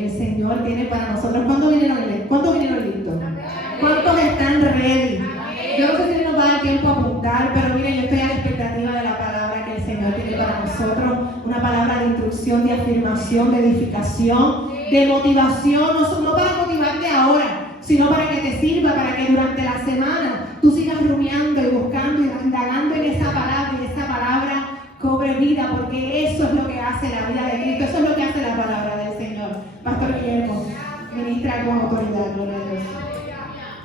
que el Señor tiene para nosotros. ¿Cuántos vinieron listos? ¿Cuántos están ready? Yo no sé si nos va a dar tiempo a apuntar, pero miren, yo estoy a la expectativa de la palabra que el Señor tiene para nosotros. Una palabra de instrucción, de afirmación, de edificación, de motivación. No para motivarte ahora, sino para que te sirva, para que durante la semana tú sigas rumiando y buscando y indagando en esa palabra, y esa palabra cobre vida, porque eso es lo que hace la vida de Cristo, eso es lo que hace la palabra del Señor. Pastor Guillermo, ministra con autoridad, gloria a Dios.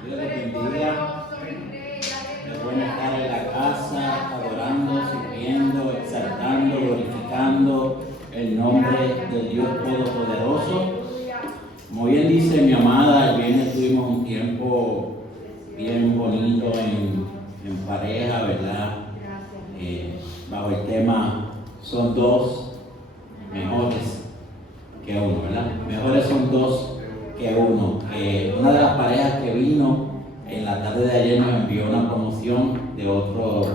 Dios les bendiga. Es bueno estar en la casa, adorando, sirviendo, exaltando, glorificando el nombre del Dios Todopoderoso. Como bien dice mi amada, el viernes tuvimos un tiempo bien bonito en pareja, ¿verdad? Bajo el tema son dos mejores que uno, ¿verdad? Mejores son dos que uno. Una de las parejas que vino en la tarde de ayer nos envió una promoción de otro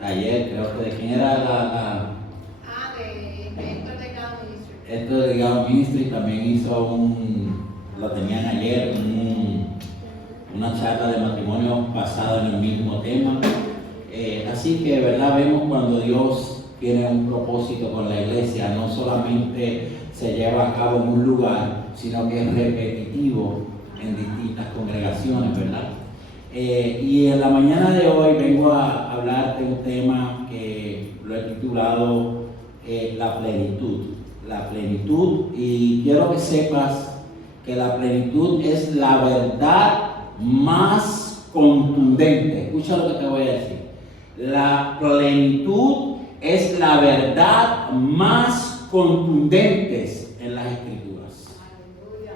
taller, creo que de quién era de Héctor Delgado Ministry. Héctor Delgado Ministry también hizo lo tenían ayer, una charla de matrimonio basada en el mismo tema. Así que, ¿verdad? Vemos cuando Dios tiene un propósito con la iglesia, no solamente se lleva a cabo en un lugar, sino que es repetitivo en distintas congregaciones, ¿verdad? Y en la mañana de hoy vengo a hablar de un tema que lo he titulado la plenitud. La plenitud, y quiero que sepas que la plenitud es la verdad más contundente. Escucha lo que te voy a decir. La plenitud es la verdad más contundente en las Escrituras.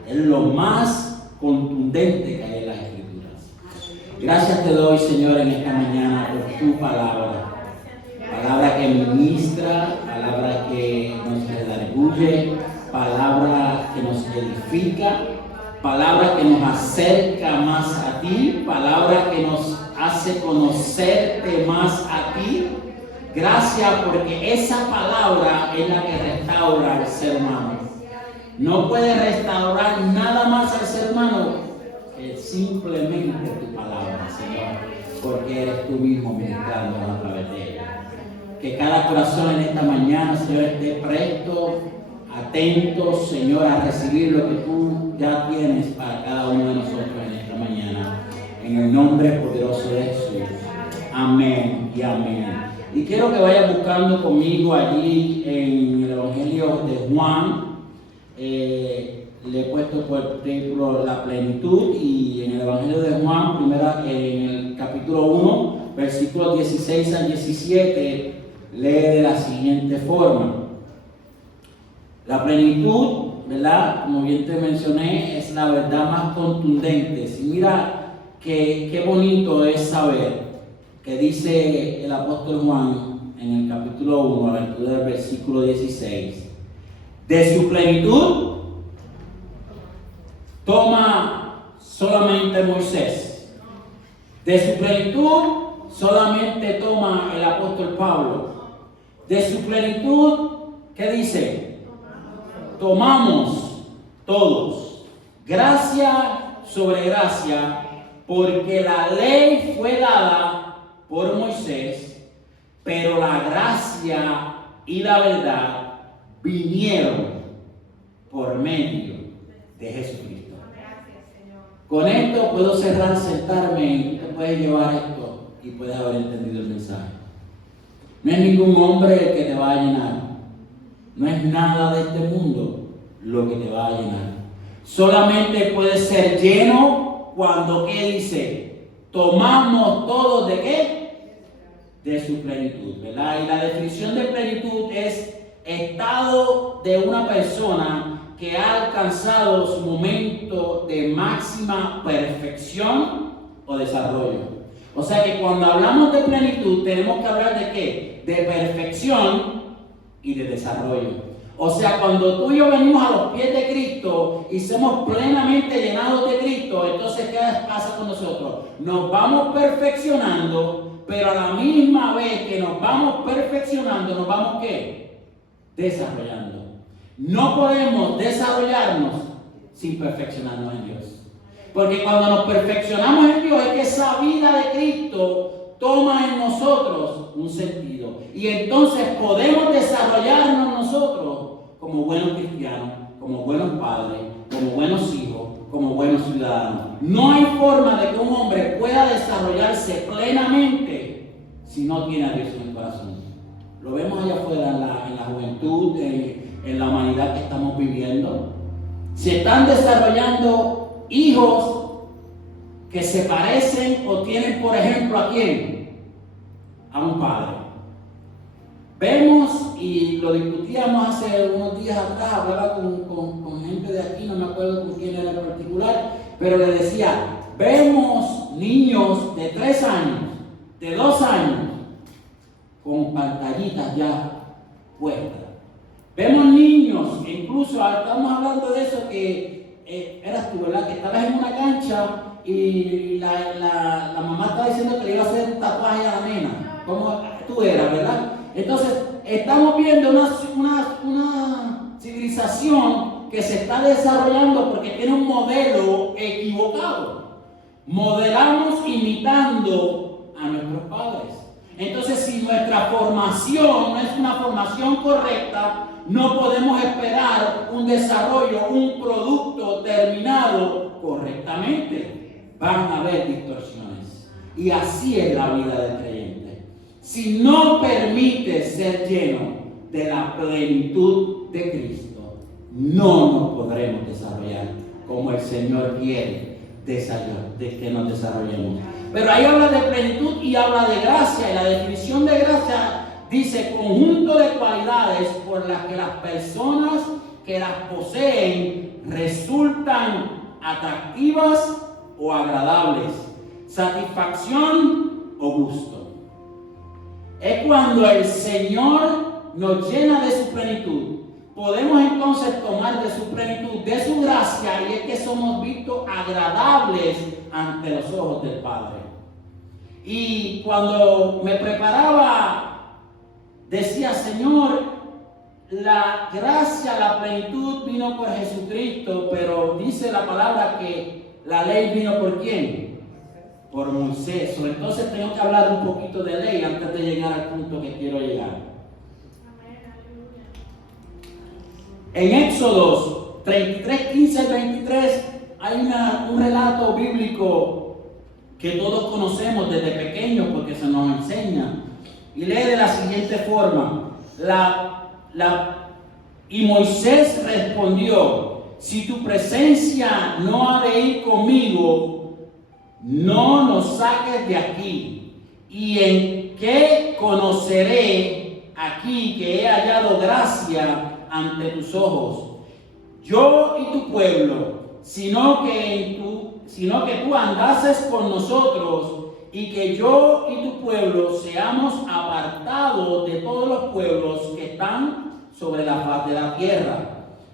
Es lo más contundente que hay en las Escrituras. Gracias te doy, Señor, en esta mañana por tu palabra. Palabra que ministra, palabra que nos redarguye, palabra que nos edifica, palabra que nos acerca más a ti, palabra que nos hace conocerte más a ti. Gracias porque esa palabra es la que restaura al ser humano. No puede restaurar nada más al ser humano que simplemente tu palabra, Señor, porque eres tú mismo ministrando a través de ella. Que cada corazón en esta mañana, Señor, esté presto, atento, Señor, a recibir lo que tú ya tienes para cada uno de nosotros en esta mañana. En el nombre poderoso de Jesús. Amén y amén. Y quiero que vayan buscando conmigo allí en el Evangelio de Juan. Le he puesto por título La plenitud, y en el Evangelio de Juan, en el capítulo 1, versículos 16 al 17, lee de la siguiente forma. La plenitud, ¿verdad? Como bien te mencioné, es la verdad más contundente. Si mira qué bonito es saber que dice el apóstol Juan en el capítulo 1, a la altura del versículo 16. De su plenitud toma solamente Moisés. De su plenitud solamente toma el apóstol Pablo. De su plenitud, ¿qué dice? Tomamos todos. Gracia sobre gracia, porque la ley fue dada por Moisés, pero la gracia y la verdad vinieron por medio de Jesucristo. Con esto puedo cerrar, sentarme, y tú te puedes llevar esto y puedes haber entendido el mensaje. No es ningún hombre el que te va a llenar. No es nada de este mundo lo que te va a llenar. Solamente puedes ser lleno cuando, ¿qué dice? Tomamos todos ¿de qué? De su plenitud, ¿verdad? Y la definición de plenitud es estado de una persona que ha alcanzado su momento de máxima perfección o desarrollo. O sea que cuando hablamos de plenitud tenemos que hablar de ¿qué? De perfección y de desarrollo. O sea, cuando tú y yo venimos a los pies de Cristo y somos plenamente llenados de Cristo, entonces ¿qué pasa con nosotros? Nos vamos perfeccionando, pero a la misma vez que nos vamos perfeccionando, nos vamos ¿qué? Desarrollando. no podemos desarrollarnos sin perfeccionarnos en Dios. Porque cuando nos perfeccionamos en Dios es que esa vida de Cristo toma en nosotros un sentido. Y entonces podemos desarrollarnos nosotros como buenos cristianos, como buenos padres, como buenos hijos, como buenos ciudadanos. No hay forma de que un hombre pueda desarrollarse plenamente si no tiene a Dios en el corazón. Lo vemos allá afuera en la juventud, en la humanidad que estamos viviendo. Se están desarrollando hijos que se parecen o tienen, por ejemplo, ¿a quién? A un padre. Vemos, y lo discutíamos hace unos días atrás, hablaba con gente de aquí, no me acuerdo con quién era en particular, pero le decía, vemos niños de 3 años, de 2 años, con pantallitas ya puestas. Vemos niños, incluso estamos hablando de eso que eras tú, ¿verdad? Que estabas en una cancha y la mamá estaba diciendo que le iba a hacer un tatuaje a la nena. Como tú eras, ¿verdad? Entonces, estamos viendo una civilización que se está desarrollando porque tiene un modelo equivocado. Modelamos imitando a nuestros padres. Entonces, si nuestra formación no es una formación correcta, no podemos esperar un desarrollo, un producto terminado correctamente. Van a haber distorsiones. Y así es la vida del creyente. Si no permites ser lleno de la plenitud de Cristo, no nos podremos desarrollar como el Señor quiere de que nos desarrollemos. Pero ahí habla de plenitud y habla de gracia, y la definición de gracia dice conjunto de cualidades por las que las personas que las poseen resultan atractivas o agradables, satisfacción o gusto. Es cuando el Señor nos llena de su plenitud. Podemos entonces tomar de su plenitud, de su gracia, y es que somos vistos agradables ante los ojos del Padre. Y cuando me preparaba, decía, Señor, la gracia, la plenitud vino por Jesucristo, pero dice la palabra que la ley vino ¿por quién? Por Moisés. Entonces tengo que hablar un poquito de ley antes de llegar al punto que quiero llegar. En Éxodo 33, 15 al 23 hay un relato bíblico que todos conocemos desde pequeños porque se nos enseña. Y lee de la siguiente forma. Y Moisés respondió, si tu presencia no ha de ir conmigo, no nos saques de aquí. ¿Y en qué conoceré aquí que he hallado gracia ante tus ojos? Yo y tu pueblo, sino que tú andases con nosotros y que yo y tu pueblo seamos apartados de todos los pueblos que están sobre la faz de la tierra.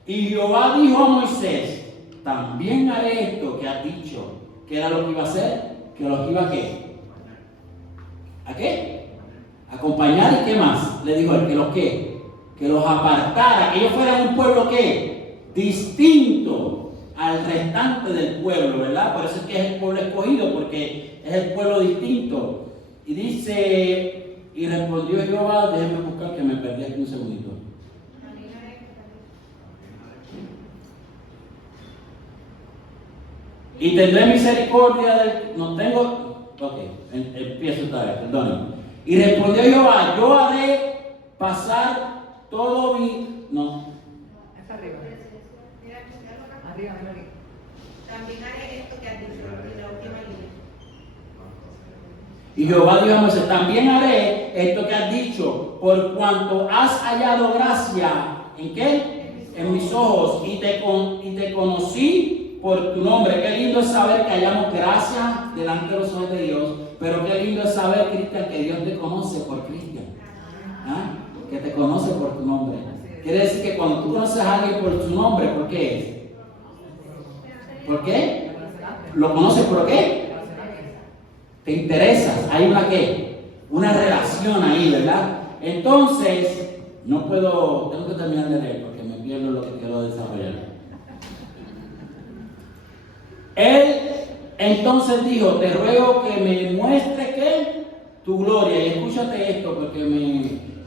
Y Jehová dijo a Moisés, también haré esto que has dicho. ¿Qué era lo que iba a hacer? Que los iba a ¿qué? ¿A qué? Acompañar. ¿Y qué más? Le dijo él, que los ¿qué? Que los apartara, que ellos fueran un pueblo ¿qué? Distinto al restante del pueblo, ¿verdad? Por eso es que es el pueblo escogido, porque es el pueblo distinto. Y dice, y respondió Jehová, déjenme buscar que me perdí aquí un segundito. Y tendré misericordia del... No tengo... Ok, empiezo esta vez, perdón. Y respondió Jehová, yo haré pasar todo mi... No. Es arriba. Arriba, arriba. También haré esto que has dicho en la última línea. Y Jehová dijo a Moisés, también haré esto que has dicho, por cuanto has hallado gracia, ¿en qué? En mis ojos, y te conocí por tu nombre. Qué lindo es saber que hallamos gracia delante de los ojos de Dios, pero qué lindo es saber, Cristian, que Dios te conoce por Cristian. ¿Ah? Que te conoce por tu nombre. Quiere decir que cuando tú conoces a alguien por su nombre, ¿por qué es? ¿Por qué? ¿Lo conoces por qué? Te interesas. Hay una ¿qué? Una relación ahí, ¿verdad? Entonces, no puedo, tengo que terminar de leer porque me pierdo lo que quiero desarrollar. Él entonces dijo, te ruego que me muestres ¿qué? Tu gloria. Y escúchate esto, porque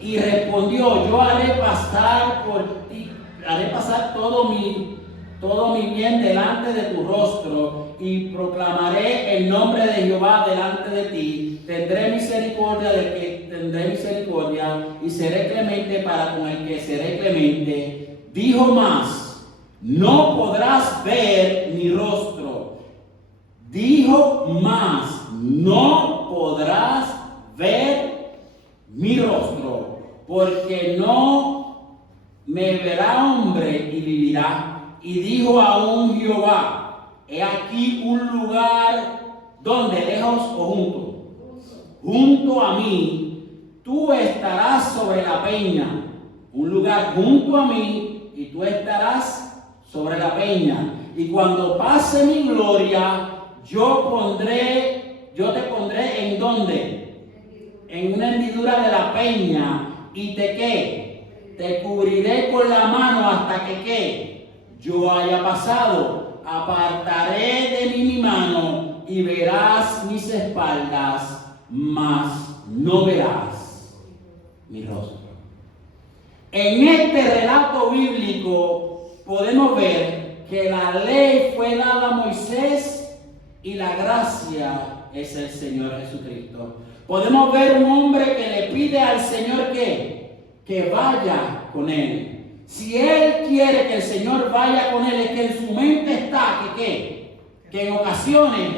y respondió, yo haré pasar por ti, haré pasar todo mi bien delante de tu rostro y proclamaré el nombre de Jehová delante de ti. Tendré misericordia del que tendré misericordia y seré clemente para con el que seré clemente. Dijo más, no podrás ver mi rostro. Dijo más, no podrás ver mi rostro, porque no me verá hombre y vivirá. Y dijo aún Jehová, he aquí un lugar donde lejos o junto a mí, tú estarás sobre la peña, un lugar junto a mí y tú estarás sobre la peña. Y cuando pase mi gloria, yo te pondré en ¿dónde? En una hendidura de la peña y te cubriré con la mano hasta que yo haya pasado. Apartaré de mí mi mano y verás mis espaldas, mas no verás mi rostro. En este relato bíblico podemos ver que la ley fue dada a Moisés y la gracia es el Señor Jesucristo. Podemos ver un hombre que le pide al Señor que vaya con él. Si él quiere que el Señor vaya con él, es que en su mente está que en ocasiones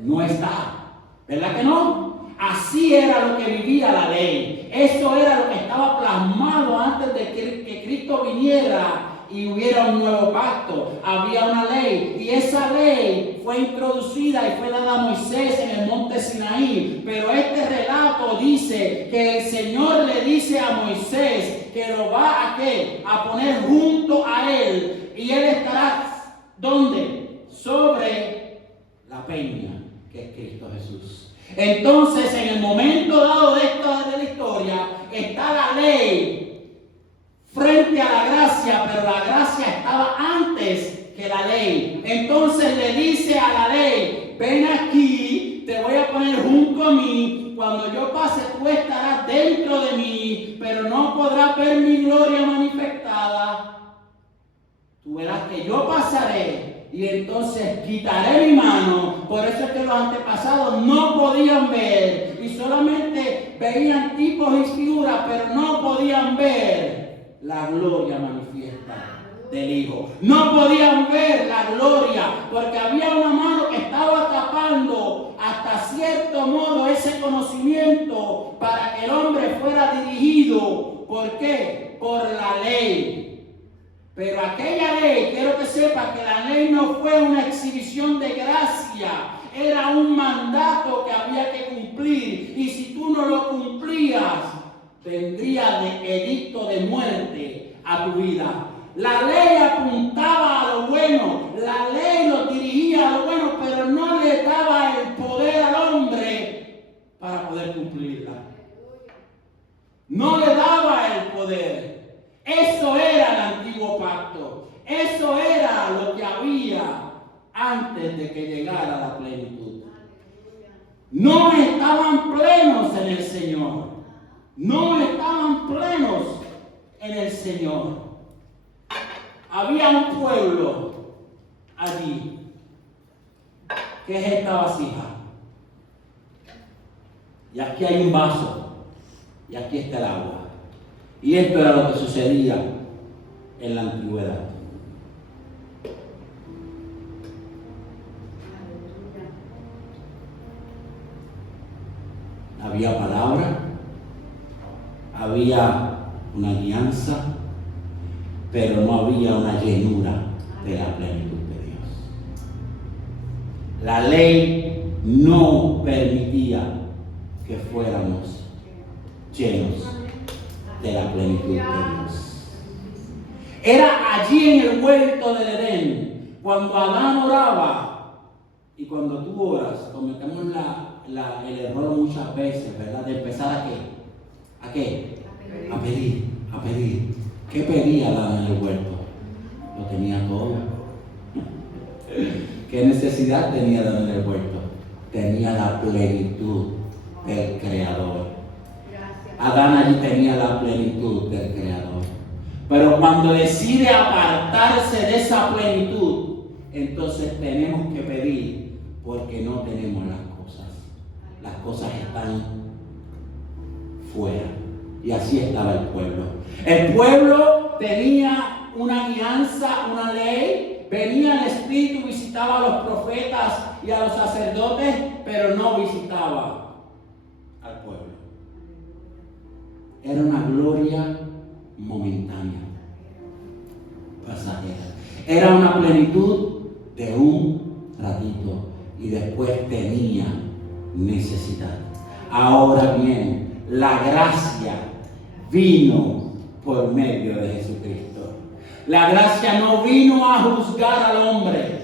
no está. ¿Verdad que no? Así era lo que vivía la ley. Eso era lo que estaba plasmado antes de que Cristo viniera y hubiera un nuevo pacto. Había una ley y esa ley fue introducida y fue dada a Moisés en el monte Sinaí. Pero este relato dice que el Señor le dice a Moisés que lo va a poner junto a él y él estará ¿dónde? Sobre la peña que es Cristo Jesús. Entonces, en el momento dado de la historia está la ley frente a la gracia, pero la gracia estaba antes que la ley. Entonces le dice a la ley, ven aquí, te voy a poner junto a mí, cuando yo pase tú estarás dentro de mí, pero no podrás ver mi gloria manifestada. Tú verás que yo pasaré y entonces quitaré mi mano. Por eso es que los antepasados no podían ver y solamente veían tipos y figuras, pero no podían ver la gloria manifiesta del Hijo. No podían ver la gloria porque había una mano que estaba tapando hasta cierto modo ese conocimiento para que el hombre fuera dirigido. ¿Por qué? Por la ley. Pero aquella ley, quiero que sepa que la ley no fue una exhibición de gracia, era un mandato que había que cumplir. Y si tú no lo cumplías, tendría de edicto de muerte a tu vida. La ley apuntaba a lo bueno, la ley lo dirigía a lo bueno, pero no le daba el poder al hombre para poder cumplirla. No le daba el poder. Eso era el antiguo pacto. Eso era lo que había antes de que llegara la plenitud. No estaban plenos en el Señor. No estaban plenos en el Señor. Había un pueblo allí que es esta vasija. Y aquí hay un vaso. Y aquí está el agua. Y esto era lo que sucedía en la antigüedad. Había palabra, había una alianza, pero no había una llenura de la plenitud de Dios. La ley no permitía que fuéramos llenos de la plenitud de Dios. Era allí en el huerto del Edén, cuando Adán oraba, y cuando tú oras, cometemos el error muchas veces, ¿verdad? De empezar a pedir. ¿Qué pedía Adán en el huerto? Lo tenía todo. ¿Qué necesidad tenía Adán en el huerto? Tenía la plenitud del Creador. Adán allí tenía la plenitud del Creador. Pero cuando decide apartarse de esa plenitud, entonces tenemos que pedir porque no tenemos las cosas. Las cosas están fuera. Y así estaba el pueblo. El pueblo tenía una guianza, una ley. Venía el Espíritu, visitaba a los profetas y a los sacerdotes, pero no visitaba al pueblo. Era una gloria momentánea, pasajera. Era una plenitud de un ratito y después tenía necesidad. Ahora bien, la gracia vino por medio de Jesucristo. La gracia no vino a juzgar al hombre.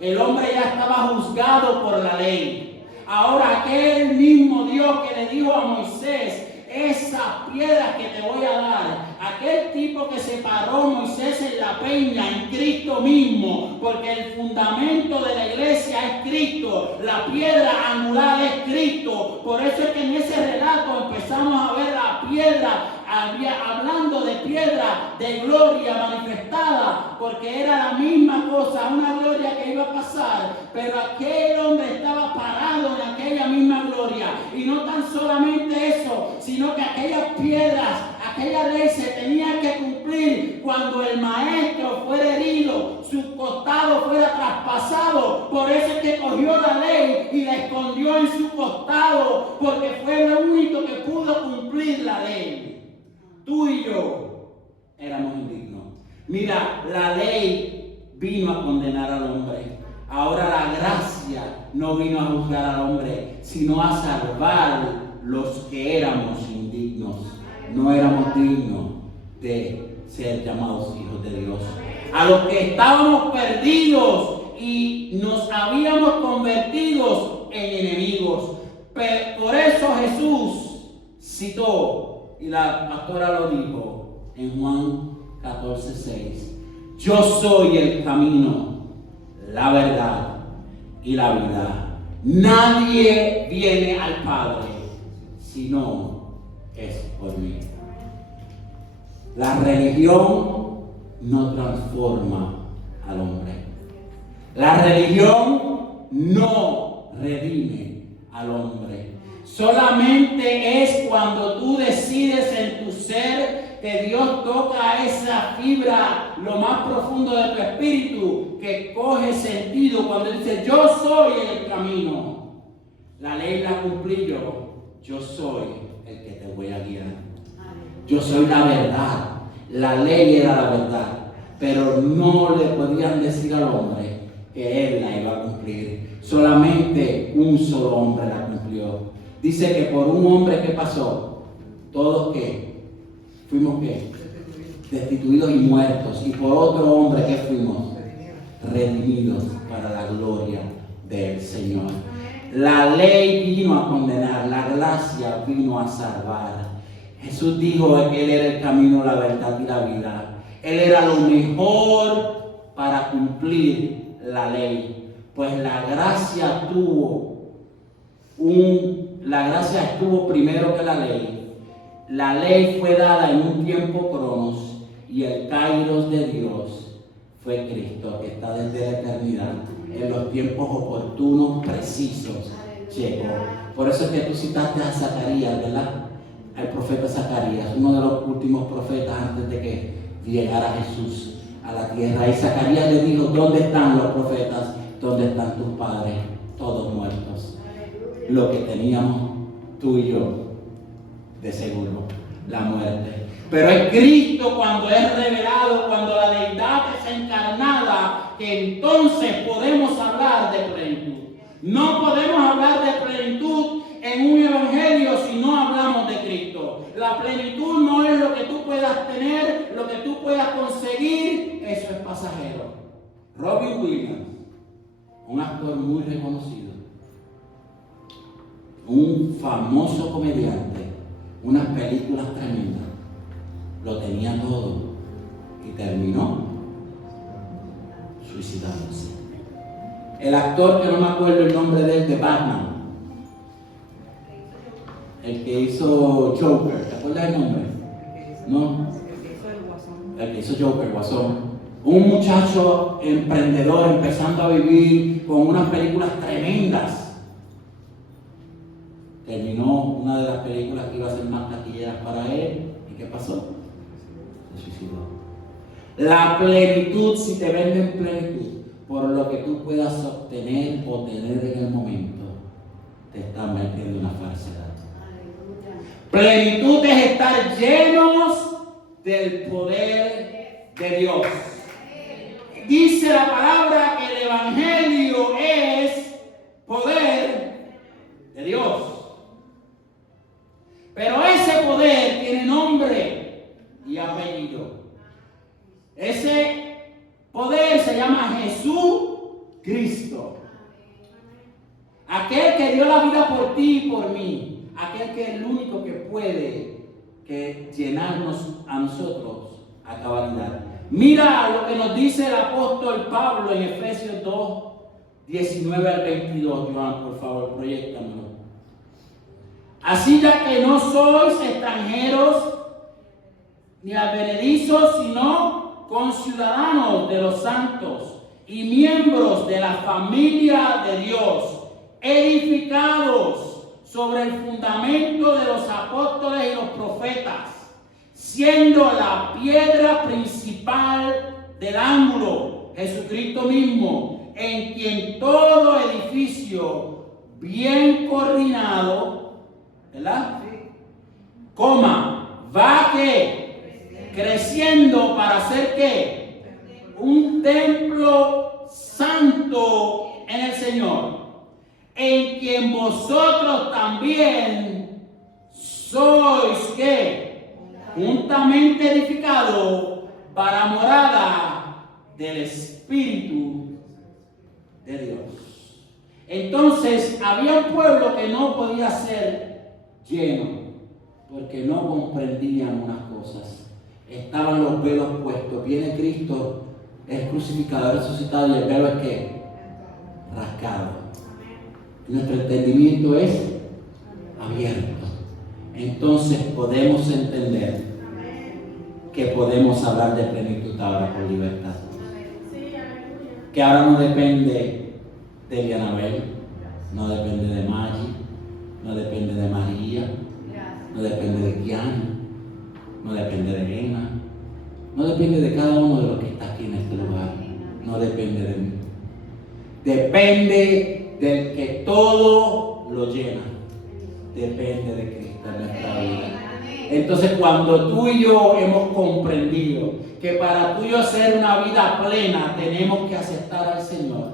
El hombre ya estaba juzgado por la ley. Ahora aquel mismo Dios que le dijo a Moisés, esa piedra que te voy a dar, aquel tipo que se paró Moisés en la peña, en Cristo mismo, porque el fundamento de la iglesia es Cristo, la piedra angular es Cristo. Por eso es que en ese relato empezamos a ver la piedra, hablando de piedra de gloria manifestada, porque era la misma cosa, una gloria que iba a pasar, pero aquel hombre estaba parado en aquella misma gloria. Y no tan solamente eso, sino que aquellas piedras, aquella ley se tenía que cumplir cuando el maestro fuera herido, su costado fuera traspasado. Por eso es que cogió la ley y la escondió en su costado, porque fue lo único que pudo cumplir la ley. Tú y yo éramos indignos. Mira, la ley vino a condenar al hombre. Ahora la gracia no vino a juzgar al hombre, sino a salvar los que éramos indignos. No éramos dignos de ser llamados hijos de Dios. A los que estábamos perdidos y nos habíamos convertido en enemigos. Por eso Jesús citó, y la pastora lo dijo en Juan 14:6, yo soy el camino, la verdad y la vida. Nadie viene al Padre si no es por mí. La religión no transforma al hombre. La religión no redime al hombre. Solamente es cuando tú decides en tu ser que Dios toca esa fibra, lo más profundo de tu espíritu, que coge sentido cuando dice yo soy el camino. La ley la cumplí yo soy el que te voy a guiar. Yo soy la verdad. La ley era la verdad, pero no le podían decir al hombre que él la iba a cumplir. Solamente un solo hombre la cumplió. Dice que por un hombre, ¿qué pasó? Todos ¿qué? Fuimos ¿qué? Destituidos y muertos. Y por otro hombre, ¿qué fuimos? Redimidos para la gloria del Señor. La ley vino a condenar, la gracia vino a salvar. Jesús dijo que Él era el camino, la verdad y la vida. Él era lo mejor para cumplir la ley. Pues la gracia estuvo primero que la ley. La ley fue dada en un tiempo cronos y el kairos de Dios fue Cristo, que está desde la eternidad. En los tiempos oportunos, precisos, llegó. Por eso es que tú citaste a Zacarías, ¿verdad? Al profeta Zacarías, uno de los últimos profetas antes de que llegara Jesús a la tierra. Y Zacarías le dijo, ¿dónde están los profetas? ¿Dónde están tus padres? Todos muertos. Lo que teníamos tú y yo, de seguro, la muerte. Pero es Cristo cuando es revelado, cuando la deidad es encarnada, que entonces podemos hablar de plenitud. No podemos hablar de plenitud en un evangelio si no hablamos de Cristo. La plenitud no es lo que tú puedas tener, lo que tú puedas conseguir, eso es pasajero. Robin Williams, un actor muy reconocido, un famoso comediante, unas películas tremendas, lo tenía todo y terminó suicidándose. El actor, que no me acuerdo el nombre de él, de Batman, el que hizo Joker, ¿te acuerdas el nombre? No. El que hizo Joker, Guasón. Un muchacho emprendedor empezando a vivir con unas películas tremendas. Terminó una de las películas que iba a ser más taquilleras para él. ¿Y qué pasó? Se suicidó. La plenitud, si te venden plenitud por lo que tú puedas obtener o tener en el momento, te están metiendo una falsedad. Plenitud es estar llenos del poder de Dios. Dice la palabra que el evangelio es poder de Dios. Pero ese poder tiene nombre y apellido. Ese poder se llama Jesucristo. Aquel que dio la vida por ti y por mí. Aquel que es el único que puede llenarnos a nosotros a cabalidad. Mira lo que nos dice el apóstol Pablo en Efesios 2, 19 al 22. Joan, por favor, proyéctamelo. Así ya que no sois extranjeros ni advenedizos, sino conciudadanos de los santos y miembros de la familia de Dios, edificados sobre el fundamento de los apóstoles y los profetas, siendo la piedra principal del ángulo, Jesucristo mismo, en quien todo edificio bien coordinado, ¿verdad? Va creciendo para ser ¿qué? Un templo santo en el Señor, en quien vosotros también sois ¿qué? Juntamente edificado para morada del Espíritu de Dios. Entonces había un pueblo que no podía ser lleno porque no comprendían unas cosas. Estaban los velos puestos. Viene Cristo, es crucificado, resucitado, y el velo es ¿qué? Rasgado. Nuestro entendimiento es abierto. Entonces podemos entender que podemos hablar de plenitud ahora por libertad. Que ahora no depende de Lianabel, no depende de Maggie, no depende de María, no depende de Kiana, no depende de Elena, no depende de cada uno de los que está aquí en este lugar, no depende de mí. Depende del que todo lo llena. Depende de Cristo en nuestra vida. Entonces, cuando tú y yo hemos comprendido que para tú y yo hacer una vida plena tenemos que aceptar al Señor,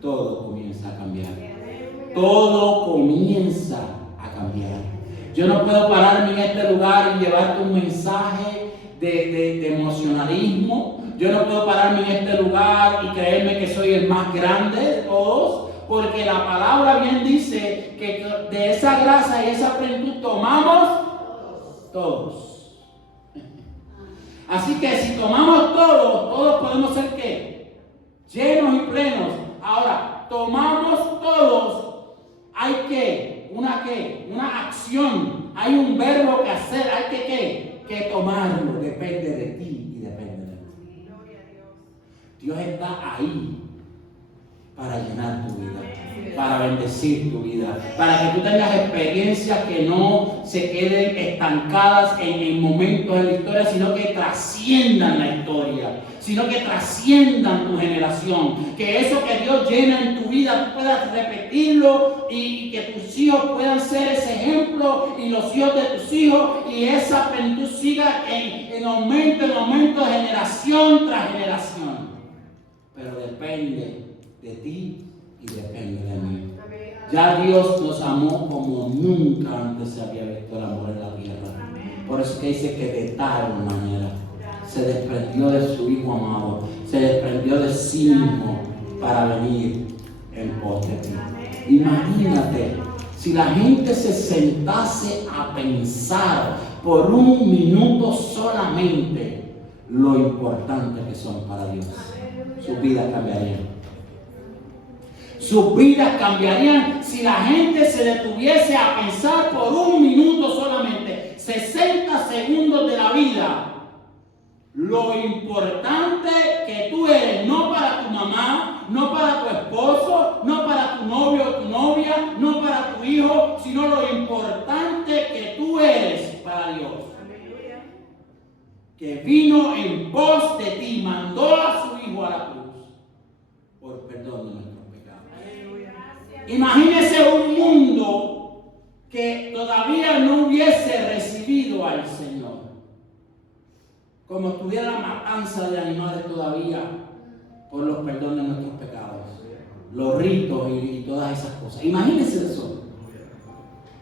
todo comienza a cambiar. Todo comienza a cambiar. Yo no puedo pararme en este lugar y llevarte un mensaje de emocionalismo. Yo no puedo pararme en este lugar y creerme que soy el más grande de todos, porque la palabra bien dice que de esa gracia y esa plenitud tomamos todos. Así que si tomamos todos podemos ser ¿qué? Llenos y plenos. Ahora, tomamos todos, hay una acción, hay un verbo que hacer, hay que tomarlo, depende de ti y depende de ti. Dios está ahí para llenar tu vida, para bendecir tu vida, para que tú tengas experiencias que no se queden estancadas en momentos de la historia, sino que trasciendan la historia, sino que trasciendan tu generación, que eso que Dios llena en tu vida tú puedas repetirlo y que tus hijos puedan ser ese ejemplo y los hijos de tus hijos, y esa plenitud siga en aumento de generación tras generación. Pero depende de ti y depende de mí. Ya Dios nos amó como nunca antes se había visto el amor en la tierra. Por eso que dice que de tal manera se desprendió de su Hijo amado, se desprendió de sí mismo para venir en pos de ti. Imagínate si la gente se sentase a pensar por un minuto solamente lo importante que son para Dios. Sus vidas cambiarían. Sus vidas cambiarían si la gente se detuviese a pensar por un minuto solamente, 60 segundos de la vida, lo importante que tú eres, no para tu mamá, no para tu esposo, no para tu novio o tu novia, no para tu hijo, sino lo importante que tú eres para Dios. Que vino en pos de ti, mandó a su hijo a la cruz por perdón de nuestros pecados. Imagínese un mundo que todavía no hubiese recibido al Señor, como estuviera la matanza de animales todavía por los perdones de nuestros pecados, los ritos y todas esas cosas. Imagínense eso.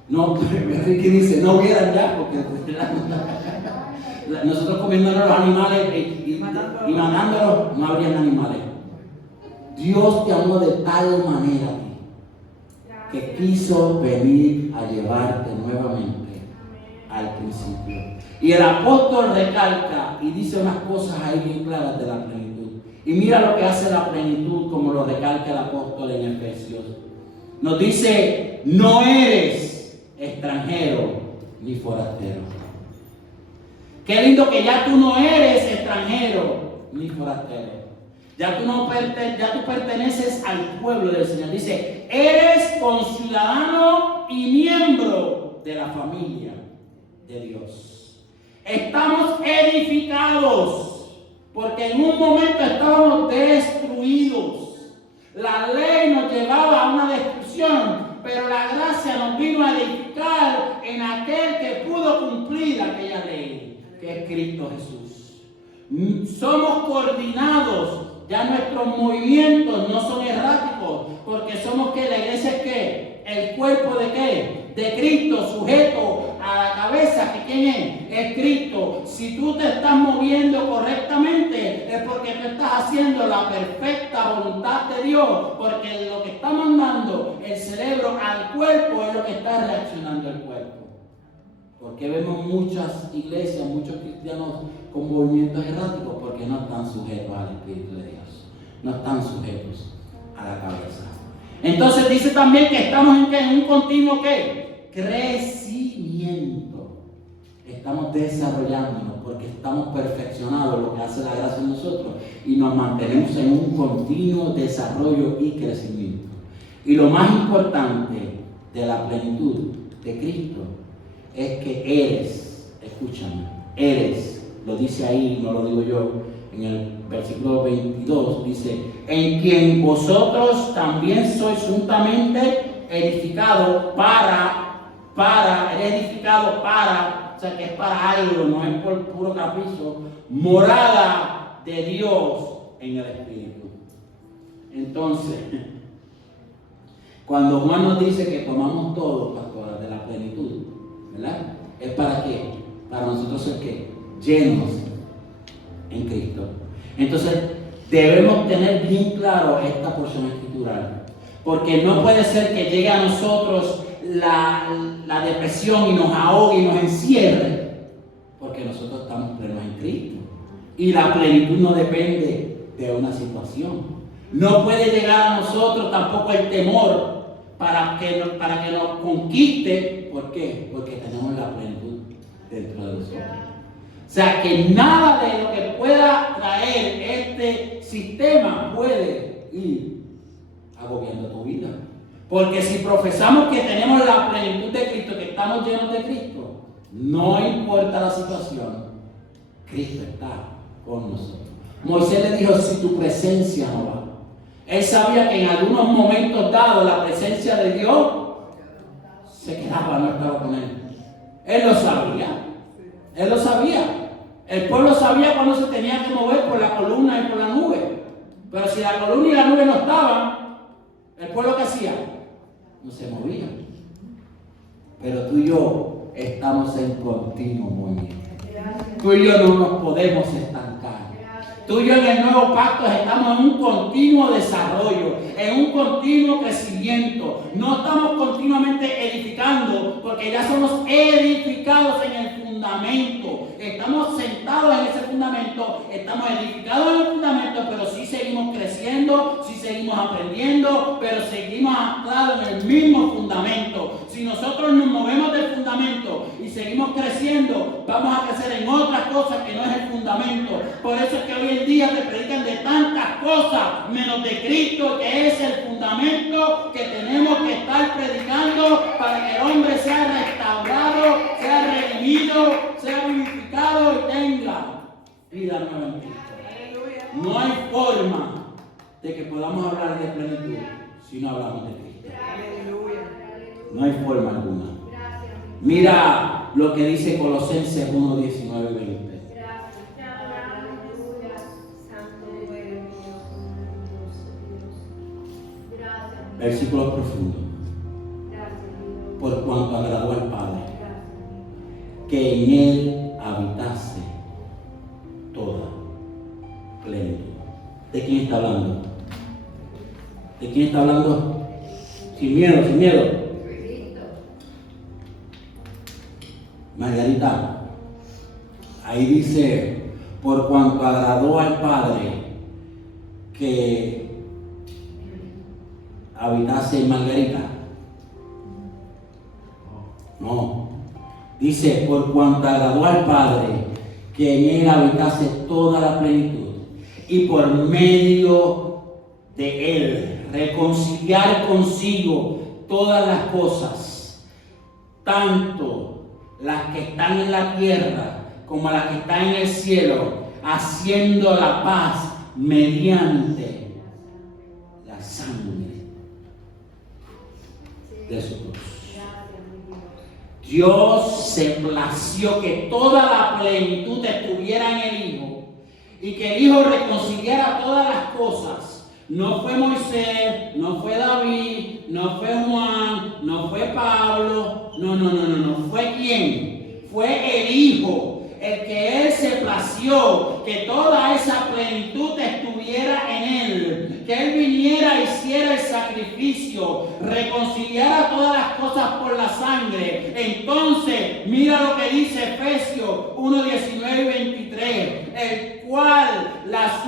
No, Enrique dice, no hubieran ya, porque nosotros comiéndonos los animales y mandándolos, no habrían animales. Dios te amó de tal manera que quiso venir a llevarte nuevamente al principio. Y el apóstol recalca y dice unas cosas ahí bien claras de la plenitud. Y mira lo que hace la plenitud, como lo recalca el apóstol en Efesios. Nos dice, no eres extranjero ni forastero. Qué lindo que ya tú no eres extranjero ni forastero. Ya tú perteneces al pueblo del Señor. Dice, eres conciudadano y miembro de la familia de Dios. Estamos edificados porque en un momento estábamos destruidos. La ley nos llevaba a una destrucción, pero la gracia nos vino a edificar en aquel que pudo cumplir aquella ley, que es Cristo Jesús. Somos coordinados. Ya nuestros movimientos no son erráticos, porque somos que la iglesia es ¿qué? El cuerpo de ¿qué? De Cristo, sujeto a la cabeza, que ¿quién es? Es Cristo. Si tú te estás moviendo correctamente, es porque tú estás haciendo la perfecta voluntad de Dios, porque lo que está mandando el cerebro al cuerpo es lo que está reaccionando el cuerpo. Porque vemos muchas iglesias, muchos cristianos con movimientos erráticos, porque no están sujetos al Espíritu de Dios. No están sujetos a la cabeza. Entonces dice también que estamos en un continuo ¿qué? Crecimiento. Estamos desarrollándonos porque estamos perfeccionados, lo que hace la gracia en nosotros, y nos mantenemos en un continuo desarrollo y crecimiento. Y lo más importante de la plenitud de Cristo es que eres, escúchame, eres, lo dice ahí, no lo digo yo, en el versículo 22, dice, en quien vosotros también sois juntamente edificados o sea que es para algo, no es por puro capricho, morada de Dios en el Espíritu. Entonces, cuando Juan nos dice que tomamos todo, pastora, de la plenitud, ¿verdad? ¿Es para qué? Para nosotros ser ¿qué? Llenos en Cristo. Entonces, debemos tener bien claro esta porción escritural, porque no puede ser que llegue a nosotros la depresión y nos ahogue y nos encierre, porque nosotros estamos plenos en Cristo. Y la plenitud no depende de una situación. No puede llegar a nosotros tampoco el temor para que nos conquiste. ¿Por qué? Porque tenemos la plenitud dentro de nosotros. O sea que nada de lo que pueda traer este sistema puede ir agobiando tu vida. Porque si profesamos que tenemos la plenitud de Cristo, que estamos llenos de Cristo, no importa la situación, Cristo está con nosotros. Moisés le dijo, si tu presencia no va. Él sabía que en algunos momentos dados la presencia de Dios se quedaba, no estaba con él. Él lo sabía. Él lo sabía. El pueblo sabía cuando se tenía que mover por la columna y por la nube. Pero si la columna y la nube no estaban, ¿el pueblo qué hacía? No se movía. Pero tú y yo estamos en continuo movimiento. Tú y yo no nos podemos estancar. Tú y yo en el nuevo pacto estamos en un continuo desarrollo, en un continuo crecimiento. No estamos continuamente edificando, porque ya somos edificados en el fundamento fundamento. Estamos sentados en ese fundamento, estamos edificados en el fundamento, pero sí seguimos creciendo, sí seguimos aprendiendo, pero seguimos anclados en el mismo fundamento. Si nosotros nos movemos del fundamento y seguimos creciendo, vamos a crecer en otras cosas que no es el fundamento. Por eso es que hoy en día te predican de tantas cosas menos de Cristo, que es el fundamento que tenemos que estar predicando para que el hombre sea restaurado, sea redimido, sea vivificado y tenga vida nueva en Cristo. No hay forma de que podamos hablar de plenitud si no hablamos de Cristo. No hay forma alguna. Mira lo que dice Colosenses 1, 19, 20. Versículo profundo. Por cuanto agradó al Padre, que en Él habitase toda plenitud. ¿De quién está hablando? ¿De quién está hablando? Sin miedo, sin miedo. Margarita, ahí dice, por cuanto agradó al Padre que habitase en Margarita. No, dice, por cuanto agradó al Padre que en Él habitase toda la plenitud y por medio de Él reconciliar consigo todas las cosas, tanto las que están en la tierra como las que están en el cielo, haciendo la paz mediante la sangre de su cruz. Dios se plació que toda la plenitud estuviera en el Hijo y que el Hijo reconciliara todas las cosas. No fue Moisés, no fue David, no fue Juan, no fue Pablo, no. ¿Fue quién? Fue el Hijo, el que Él se plació que toda esa plenitud estuviera en Él, que Él viniera, hiciera el sacrificio, reconciliara todas las cosas por la sangre. Entonces, mira lo que dice Efesios 1, 19 y 23, el cual la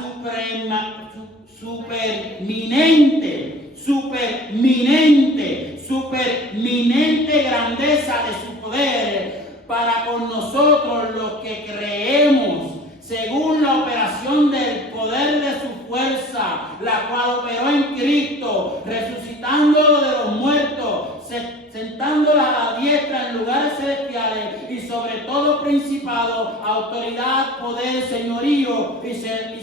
superminente grandeza de su poder para con nosotros los que creemos, según la operación del poder de su fuerza, la cual operó en Cristo, resucitándolo de los muertos, sentándolo a la diestra en lugares celestiales y sobre todo principado, autoridad, poder, señorío y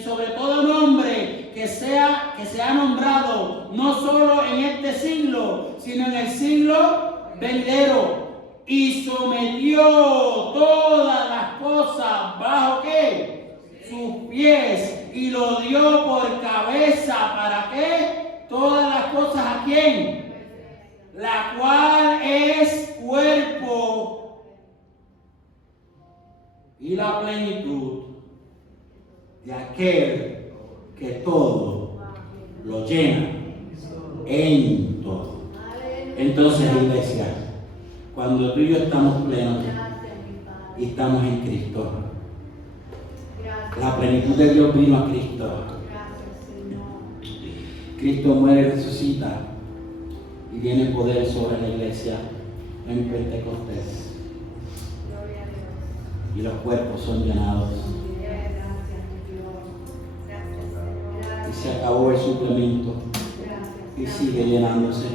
sobre todo nombre que sea nombrado no solo en este siglo, sino en el siglo venidero. Y sometió todas las cosas bajo ¿qué? Sus pies, y lo dio por cabeza. ¿Para qué? Todas las cosas ¿a quién? La cual es cuerpo y la plenitud de aquel que todo lo llena en todo. Entonces, iglesia, cuando tú y yo estamos plenos y estamos en Cristo, la plenitud de Dios vino a Cristo. Cristo muere y resucita y tiene poder sobre la iglesia en Pentecostés. Y los cuerpos son llenados. Y se acabó el suplemento y sigue llenándose.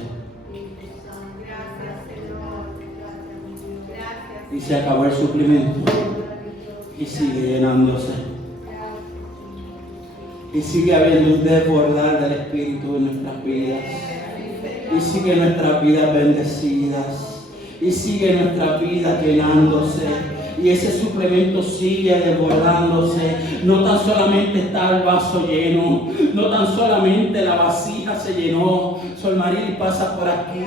Y se acabó el suplemento y sigue llenándose. Y sigue habiendo un desbordar del Espíritu en nuestras vidas. Y sigue nuestras vidas bendecidas. Y sigue nuestra vida llenándose. Y ese suplemento sigue desbordándose. No tan solamente está el vaso lleno. No tan solamente la vasija se llenó. Sol Maril pasa por aquí,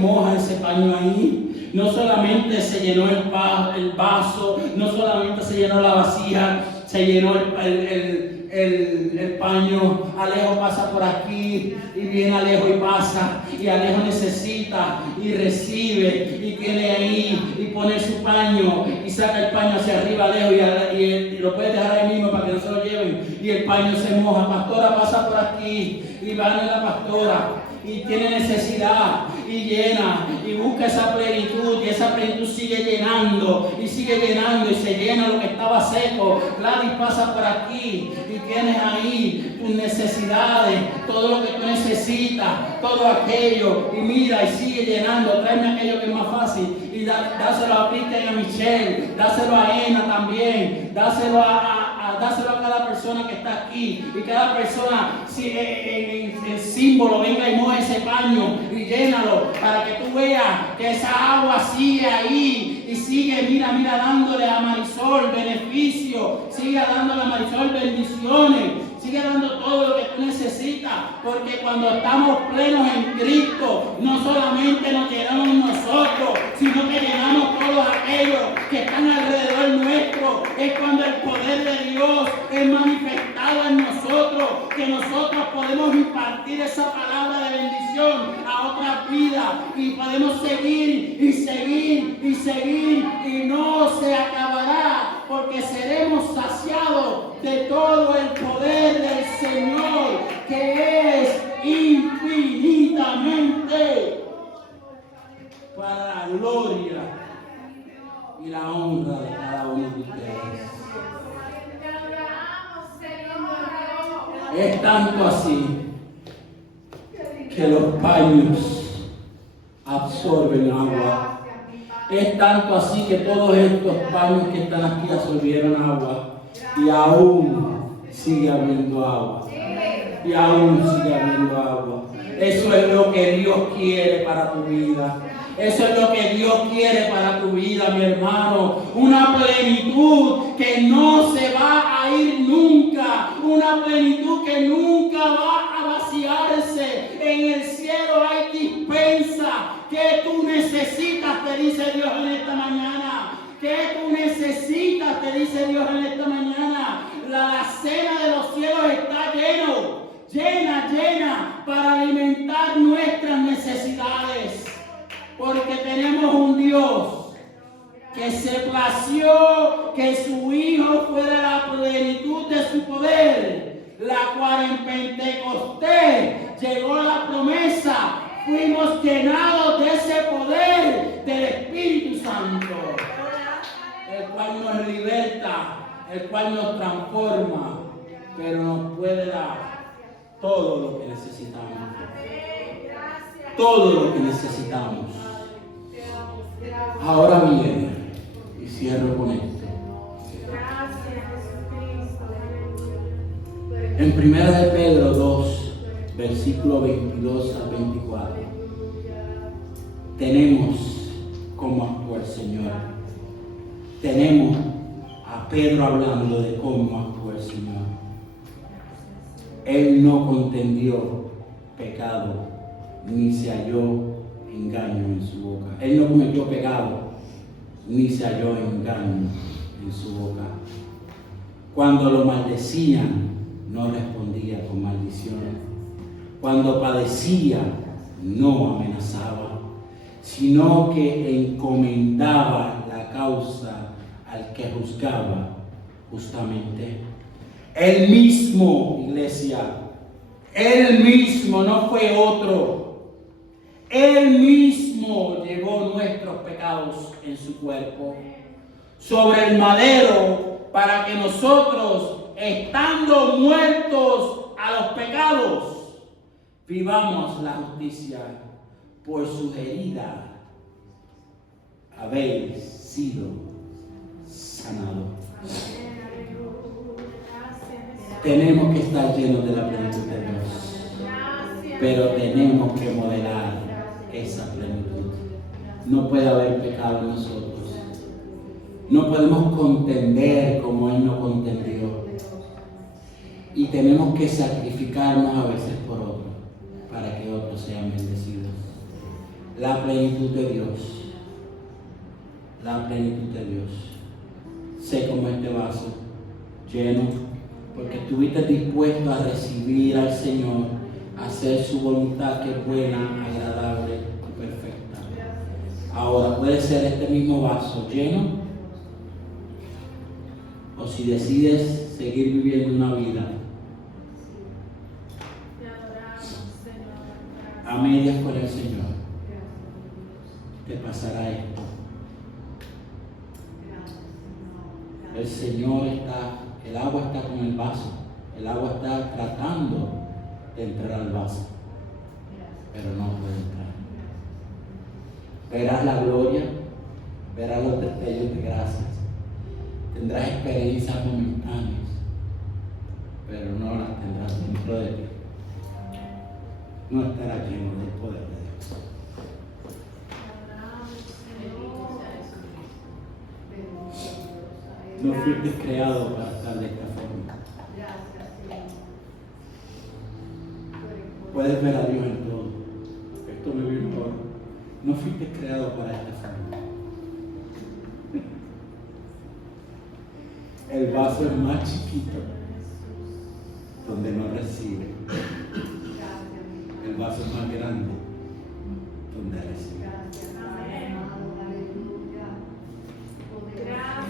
moja ese paño ahí. No solamente se llenó el vaso, no solamente se llenó la vasija, se llenó el el paño. Alejo pasa por aquí y viene Alejo y pasa. Y Alejo necesita y recibe y tiene ahí y pone su paño y saca el paño hacia arriba Alejo y lo puede dejar ahí mismo para que no se lo lleven. Y el paño se moja. Pastora pasa por aquí y va a la pastora. Y tiene necesidad y llena y busca esa plenitud y esa plenitud sigue llenando y se llena lo que estaba seco. Gladys pasa por aquí y tienes ahí tus necesidades, todo lo que tú necesitas, todo aquello y mira y sigue llenando. Tráeme aquello que es más fácil y dáselo a Cristian y a Michelle, dáselo a Ena también, dáselo a cada persona que está aquí y cada persona si en símbolo venga y moje ese paño y llénalo para que tú veas que esa agua sigue ahí y sigue, mira, dándole a Marisol beneficio, sigue dándole a Marisol bendiciones, sigue dando todo lo que tú necesitas, porque cuando estamos plenos en Cristo, no solamente nos llenamos nosotros, sino que llenamos todos aquellos que están alrededor nuestro. Es cuando el poder de Dios es manifestado en nosotros, que nosotros podemos impartir esa palabra de bendición a otras vidas y podemos seguir y no se acabará, porque seremos saciados de todo el poder del Señor, que es infinitamente para la gloria y la honra de cada uno de ustedes. Es tanto así que los paños absorben agua. Es tanto así que todos estos paños que están aquí absorbieron agua y aún sigue habiendo agua. Y aún sigue habiendo agua. Eso es lo que Dios quiere para tu vida. Eso es lo que Dios quiere para tu vida, mi hermano. Una plenitud que no se va a ir nunca. Una plenitud que nunca va a vaciarse. En el cielo hay dispensa. ¿Qué tú necesitas? Te dice Dios en esta mañana. ¿Qué tú necesitas? Te dice Dios en esta mañana. La cena de los cielos está llena para alimentar nuestras necesidades. Porque tenemos un Dios que se plació que su Hijo fuera la plenitud de su poder, la cual en Pentecostés llegó la promesa. Fuimos llenados de ese poder del Espíritu Santo, el cual nos liberta, el cual nos transforma, pero nos puede dar todo lo que necesitamos. Todo lo que necesitamos. Ahora viene, y cierro con esto. En 1 de Pedro 2, versículo 22 al 24, tenemos cómo actuó el Señor. Tenemos a Pedro hablando de cómo actuó el Señor. Él no contendió pecado, ni se halló engaño en su boca. Él no cometió pecado, ni se halló engaño en su boca. Cuando lo maldecían, no respondía con maldición. Cuando padecía, no amenazaba, sino que encomendaba la causa al que juzgaba justamente. Él mismo, iglesia, Él mismo, no fue otro. Él mismo llevó nuestros pecados en su cuerpo sobre el madero para que nosotros, estando muertos a los pecados, vivamos la justicia. Por su herida habéis sido sanados. Tenemos que estar llenos de la plenitud de Dios, pero tenemos que modelar esa plenitud. No puede haber pecado en nosotros. No podemos contender como Él no contendió. Y tenemos que sacrificarnos a veces por otros, para que otros sean bendecidos. La plenitud de Dios. La plenitud de Dios. Sé como este vaso, lleno, porque estuviste dispuesto a recibir al Señor, a hacer su voluntad que es buena, agradable y perfecta. Ahora puede ser este mismo vaso lleno, o si decides seguir viviendo una vida a medias con el Señor, te pasará esto. El Señor el agua está con el vaso, el agua está tratando de entrar al vaso, pero no puede entrar. Verás la gloria, verás los destellos de gracias, tendrás experiencias momentáneas, pero no las tendrás dentro de ti. No estarás lleno del poder de Dios. No fuiste creado para estar de esta forma. Puedes ver a Dios en todo. Esto me vino ahora. No fuiste creado para esta forma. El vaso es más chiquito, donde no recibe. El vaso es más grande, donde recibe.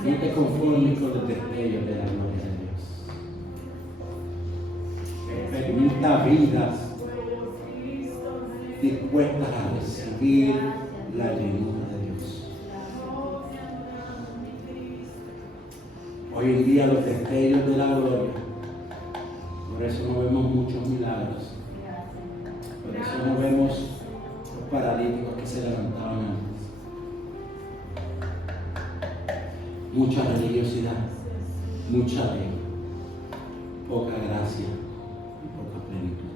No te conformes con los destellos de la gloria de Dios. Experimenta vidas dispuestas a recibir la llenura de Dios. Hoy en día los destellos de la gloria, por eso no vemos muchos milagros, por eso no vemos los paralíticos que se levantaban antes. Mucha religiosidad, mucha ley, poca gracia y poca plenitud.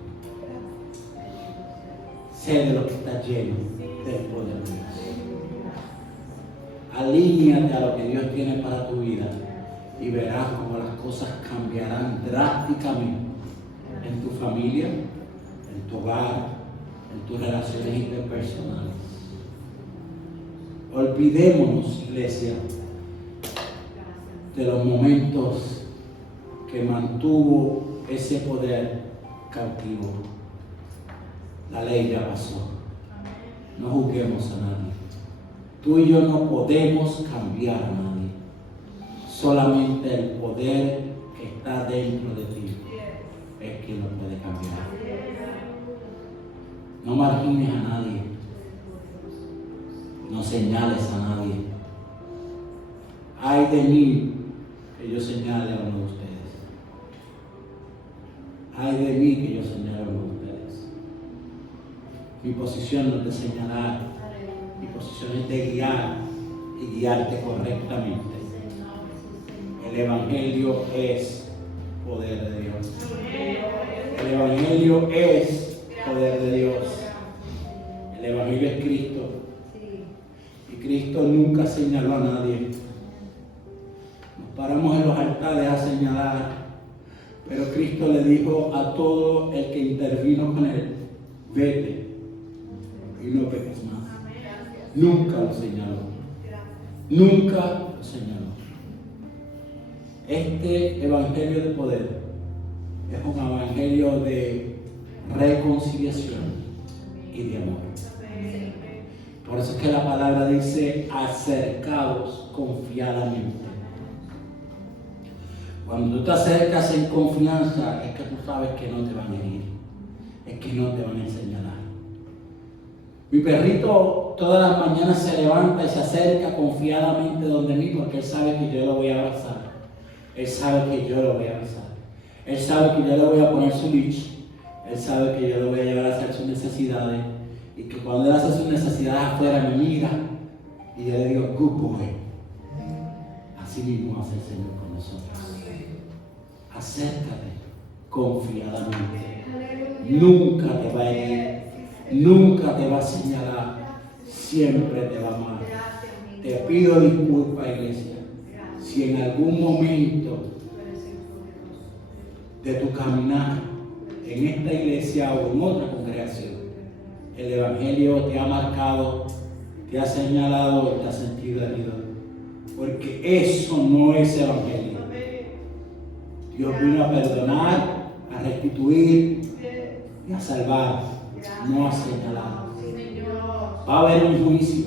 Sé de lo que está lleno del poder de Dios. Alíñate a lo que Dios tiene para tu vida y verás cómo las cosas cambiarán drásticamente en tu familia, en tu hogar, en tus relaciones interpersonales. Olvidémonos, iglesia, de los momentos que mantuvo ese poder cautivo. La ley ya pasó. No juzguemos a nadie. Tú y yo no podemos cambiar a nadie. Solamente el poder que está dentro de ti es quien lo puede cambiar. No margines a nadie. No señales a nadie. Ay de mí que yo señale a uno de ustedes. Ay de mí que yo señale a uno de ustedes. Mi posición no es de señalar, mi posición es de guiar y guiarte correctamente. El Evangelio es poder de Dios. El Evangelio es poder de Dios. El Evangelio es Cristo. Y Cristo nunca señaló a nadie. Paramos en los altares a señalar, pero Cristo le dijo a todo el que intervino con él: vete y no peques más. Nunca lo señaló. Nunca lo señaló. Este evangelio de poder es un evangelio de reconciliación y de amor. Por eso es que la palabra dice: acercaos confiadamente. Cuando tú te acercas en confianza, es que tú sabes que no te van a herir, es que no te van a señalar. Mi perrito todas las mañanas se levanta y se acerca confiadamente donde mí, porque él sabe que yo lo voy a abrazar. Él sabe que yo lo voy a abrazar. Él sabe que yo le voy a poner su leash. Él sabe que yo lo voy a llevar a hacer sus necesidades. Y que cuando él hace sus necesidades afuera me mira y yo le digo: good boy. Así mismo hace el Señor con nosotros. Acércate confiadamente. Nunca te va a herir, nunca te va a señalar, siempre te va a amar. Te pido disculpas, iglesia, si en algún momento de tu caminar en esta iglesia o en otra congregación, el Evangelio te ha marcado, te ha señalado y te ha sentido herido. Porque eso no es Evangelio. Dios vino a perdonar, a restituir y a salvar, no a señalar. Va a haber un juicio,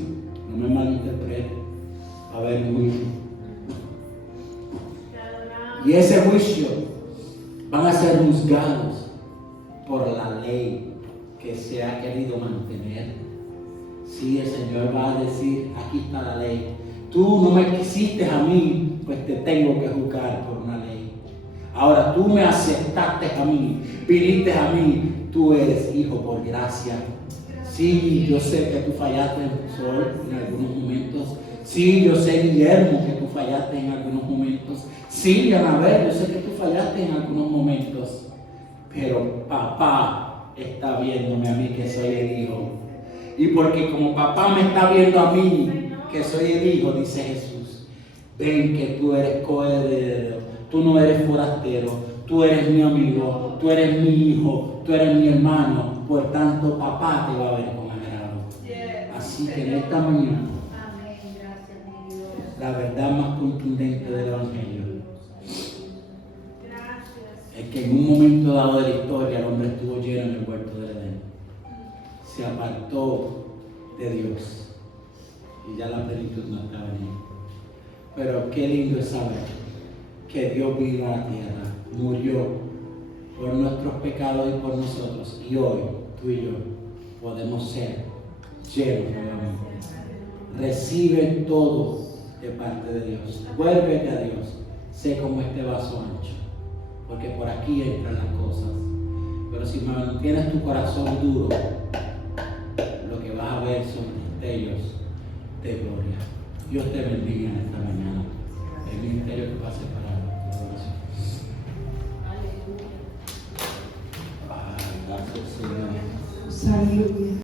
no me malinterprete, va a haber un juicio. Y ese juicio van a ser juzgados por la ley que se ha querido mantener. Sí, el Señor va a decir, aquí está la ley. Tú no me quisiste a mí, pues te tengo que juzgar por una ley. Ahora tú me aceptaste a mí, viniste a mí, tú eres hijo por gracia. Sí, yo sé que tú fallaste, Sol, en algunos momentos. Sí, yo sé, Guillermo, que tú fallaste en algunos momentos. Sí, Anabel, yo sé que tú fallaste en algunos momentos. Pero papá está viéndome a mí que soy el hijo. Y porque como papá me está viendo a mí que soy el hijo, dice Jesús, ven que tú eres coheredero, tú no eres forastero, tú eres mi amigo, tú eres mi hijo, tú eres mi hermano, por tanto papá te va a ver con agrado. Así que en esta mañana, la verdad más contundente del Evangelio es que en un momento dado de la historia el hombre estuvo lleno en el huerto del Edén. Se apartó de Dios y ya la plenitud no estaba en él. Pero qué lindo es saber que Dios vino a la tierra, murió por nuestros pecados y por nosotros, y hoy tú y yo podemos ser llenos nuevamente. Recibe todo de parte de Dios, vuélvete a Dios, sé como este vaso ancho, porque por aquí entran las cosas. Pero si mantienes tu corazón duro, lo que vas a ver son destellos de gloria. Dios te bendiga en esta mañana. El ministerio que va a separar la oración. Ay, gracias, Señor. Aleluya.